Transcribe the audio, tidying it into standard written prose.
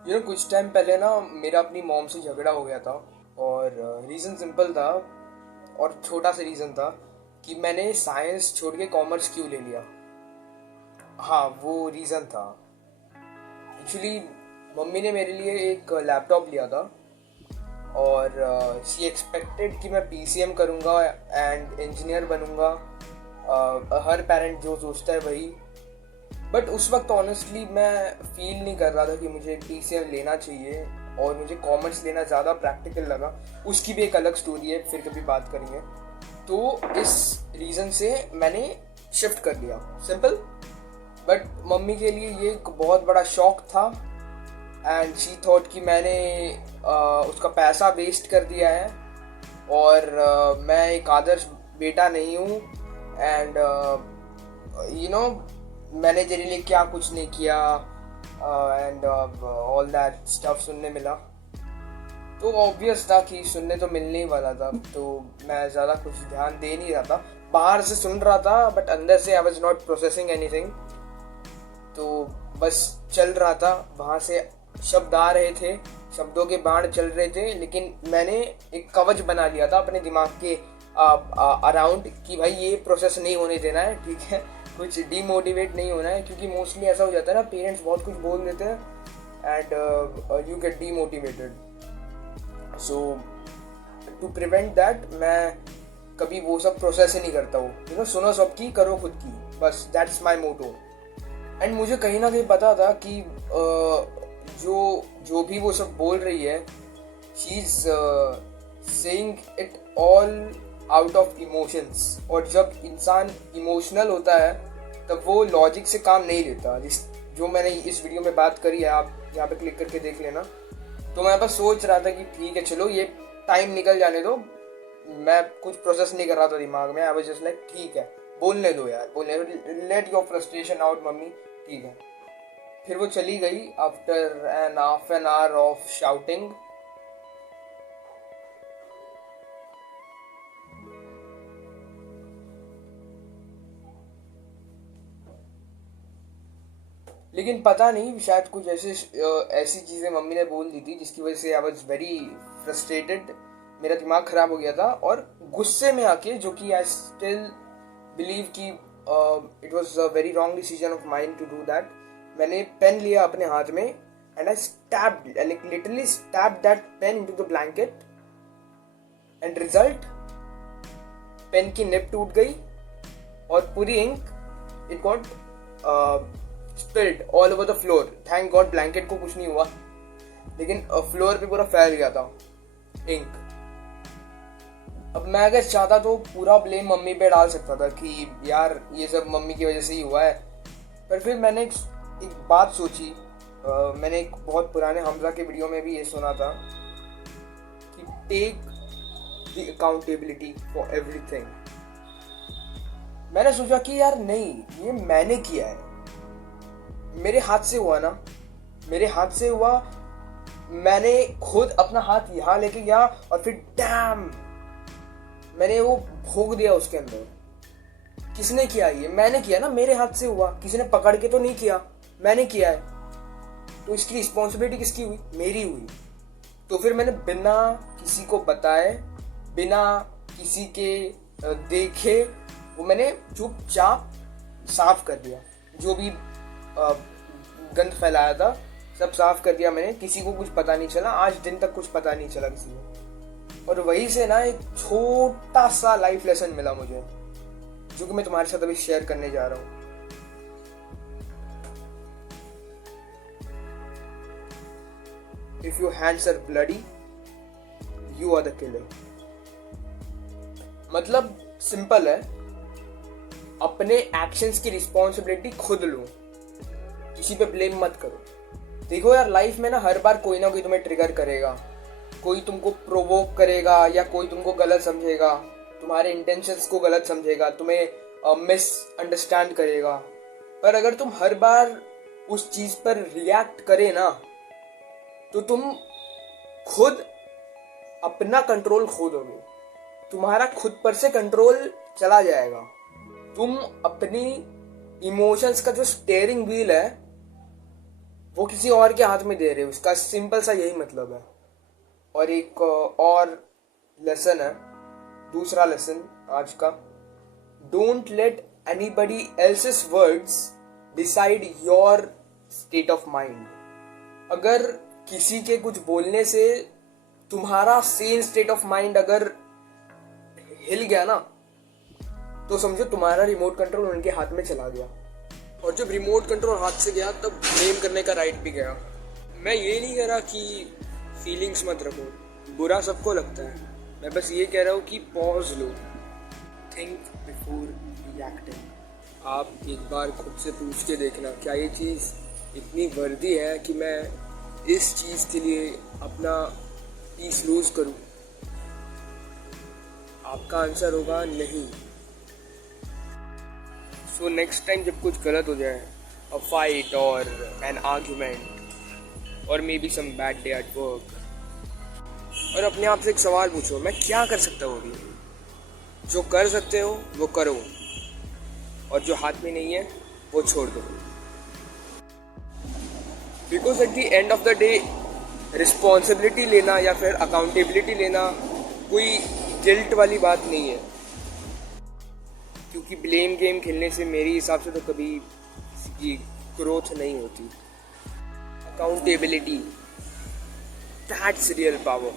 कुछ टाइम पहले ना मेरा अपनी मॉम से झगड़ा हो गया था। और रीज़न सिंपल था और छोटा सा रीज़न था कि मैंने साइंस छोड़ के कॉमर्स क्यों ले लिया। हाँ, वो रीज़न था। एक्चुअली मम्मी ने मेरे लिए एक लैपटॉप लिया था और शी एक्सपेक्टेड कि मैं पीसीएम करूँगा एंड इंजीनियर बनूँगा। हर पेरेंट जो सोचता है वही। बट उस वक्त ऑनेस्टली मैं फील नहीं कर रहा था कि मुझे पीसीएम लेना चाहिए और मुझे कॉमर्स लेना ज़्यादा प्रैक्टिकल लगा। उसकी भी एक अलग स्टोरी है, फिर कभी बात करेंगे। तो इस रीज़न से मैंने शिफ्ट कर लिया, सिंपल। बट मम्मी के लिए ये एक बहुत बड़ा शॉक था एंड शी थॉट कि मैंने उसका पैसा वेस्ट कर दिया है और मैं एक आदर्श बेटा नहीं हूँ एंड यू नो मैंने तेरे लिए क्या कुछ नहीं किया एंड ऑल दैट स्टफ सुनने मिला। तो ऑब्वियस था कि सुनने तो मिलने ही वाला था, तो मैं ज़्यादा कुछ ध्यान दे नहीं रहा था। बाहर से सुन रहा था बट अंदर से I was not processing anything. तो बस चल रहा था, वहाँ से शब्द आ रहे थे, शब्दों के बाण चल रहे थे, लेकिन मैंने एक कवच बना लिया था अपने दिमाग के अराउंड कि भाई ये प्रोसेस नहीं होने देना है, ठीक है। कुछ डीमोटिवेट नहीं होना है, क्योंकि मोस्टली ऐसा हो जाता है ना, पेरेंट्स बहुत कुछ बोल देते हैं and you get demotivated. So to prevent that मैं कभी वो सब प्रोसेस ही नहीं करता हूँ। सुनो सबकी, करो खुद की, बस दैट्स माई मोटो। एंड मुझे कहीं ना कहीं पता था कि जो जो भी वो सब बोल रही है, she is saying it all out of emotions. और जब इंसान इमोशनल होता है तब वो लॉजिक से काम नहीं लेता। जिस जो मैंने इस वीडियो में बात करी है, आप यहाँ पे क्लिक करके देख लेना। तो मैं बस सोच रहा था कि ठीक है, चलो ये टाइम निकल जाने दो। मैं कुछ प्रोसेस नहीं कर रहा था दिमाग में। आई वाज जस्ट लाइक ठीक है, बोलने दो यार, बोलने दो, let your frustration out mummy, ठीक है। फिर वो चली गई after an half an hour of shouting. लेकिन पता नहीं, शायद कुछ ऐसी चीज़ें मम्मी ने बोल दी थी जिसकी वजह से आई वॉज वेरी फ्रस्ट्रेटेड। मेरा दिमाग खराब हो गया था और गुस्से में आके, जो कि आई स्टिल बिलीव कि it was a very wrong decision of mind to do that, मैंने पेन लिया अपने हाथ में and I stabbed, like literally stabbed that pen into the blanket. And result, pen की निब टूट गई और पूरी ink, it got spilled all over the floor. Thank god blanket को कुछ नहीं हुआ, लेकिन फ्लोर पे पूरा फैल गया था इंक। अब मैं अगर चाहता तो पूरा ब्लेम मम्मी पे डाल सकता था कि यार ये सब मम्मी की वजह से ही हुआ है। पर फिर मैंने एक बात सोची। मैंने एक बहुत पुराने हमजा के वीडियो में भी ये सुना था कि take the accountability for everything. मैंने सोचा कि यार नहीं, ये मैंने किया है, मेरे हाथ से हुआ ना, मेरे हाथ से हुआ। मैंने खुद अपना हाथ यहाँ लेके गया और फिर डैम, मैंने वो भोग दिया उसके अंदर। किसने किया? ये मैंने किया ना, मेरे हाथ से हुआ, किसी ने पकड़ के तो नहीं किया, मैंने किया है। तो इसकी रिस्पॉन्सिबिलिटी किसकी हुई? मेरी हुई। तो फिर मैंने बिना किसी को बताए, बिना किसी के देखे, वो मैंने चुपचाप साफ कर दिया। जो भी गंद फैलाया था सब साफ कर दिया मैंने। किसी को कुछ पता नहीं चला, आज दिन तक कुछ पता नहीं चला किसी को। और वहीं से ना एक छोटा सा लाइफ लेसन मिला मुझे, जो कि मैं तुम्हारे साथ अभी शेयर करने जा रहा हूँ। If your hands are bloody, you are the killer. मतलब सिंपल है, अपने एक्शंस की रिस्पॉन्सिबिलिटी खुद लो, किसी पे ब्लेम मत करो। देखो यार, लाइफ में ना हर बार कोई ना कोई तुम्हें ट्रिगर करेगा, कोई तुमको प्रोवोक करेगा या कोई तुमको गलत समझेगा, तुम्हारे इंटेंशंस को गलत समझेगा, तुम्हें मिस अंडरस्टैंड करेगा। पर अगर तुम हर बार उस चीज पर रिएक्ट करे ना, तो तुम खुद अपना कंट्रोल खो दोगे। तुम्हारा खुद पर से कंट्रोल चला जाएगा। तुम अपनी इमोशंस का जो स्टेयरिंग व्हील है, वो किसी और के हाथ में दे रहे हो, उसका सिंपल सा यही मतलब है। और एक और लेसन है, दूसरा लेसन आज का, don't let anybody else's words decide your state of mind. अगर किसी के कुछ बोलने से तुम्हारा सेम स्टेट ऑफ माइंड अगर हिल गया ना, तो समझो तुम्हारा रिमोट कंट्रोल उनके हाथ में चला गया। और जब रिमोट कंट्रोल हाथ से गया तब ब्लेम करने का राइट भी गया। मैं ये नहीं कह रहा कि फीलिंग्स मत रखो, बुरा सबको लगता है। मैं बस ये कह रहा हूँ कि पॉज लो, थिंक बिफोर रिएक्टिंग। आप एक बार खुद से पूछ के देखना, क्या ये चीज़ इतनी वर्दी है कि मैं इस चीज़ के लिए अपना पीस लूज करूँ? आपका आंसर होगा नहीं। सो नेक्स्ट टाइम जब कुछ गलत हो जाए, अ फाइट और एन आर्ग्यूमेंट और maybe some bad day at work, और अपने आप से एक सवाल पूछो, मैं क्या कर सकता हूँ अभी? जो कर सकते हो वो करो, और जो हाथ में नहीं है वो छोड़ दो। Because at the end of the day responsibility लेना या फिर अकाउंटेबिलिटी लेना कोई गिल्ट वाली बात नहीं है। क्योंकि ब्लेम गेम खेलने से मेरे हिसाब से तो कभी किसी की ग्रोथ नहीं होती। Accountability, that's real power.